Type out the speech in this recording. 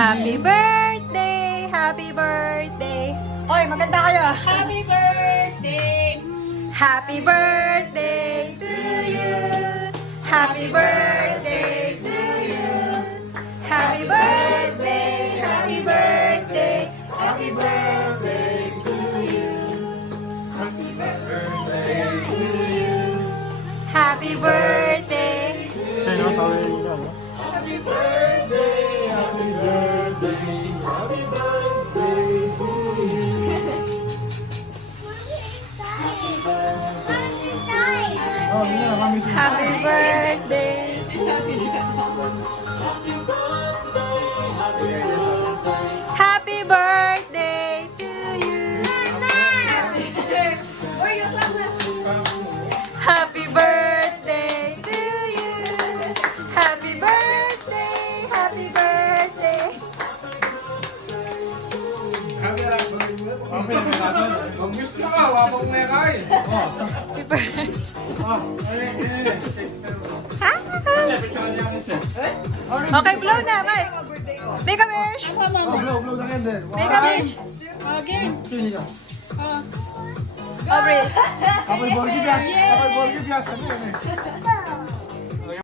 Happy birthday! Happy birthday! Oy, maganda kayo. Happy birthday! Happy birthday to you. Happy birthday to you. Happy birthday, happy birthday, happy birthday to you. Happy birthday to you. Happy birthday. Happy birthday, happy birthday, happy birthday to you. Happy birthday. Happy birthday to you. Happy birthday to you. Happy birthday. Happy birthday. Kung gusto ka, wapang may kain. Happy birthday. Okay, blow na, Mike. Make a wish. Blow na candle. Make a wish. Again. Aubrey. Ako'y Borgie Bias. Ako'y Borgie Bias. Ano yun eh?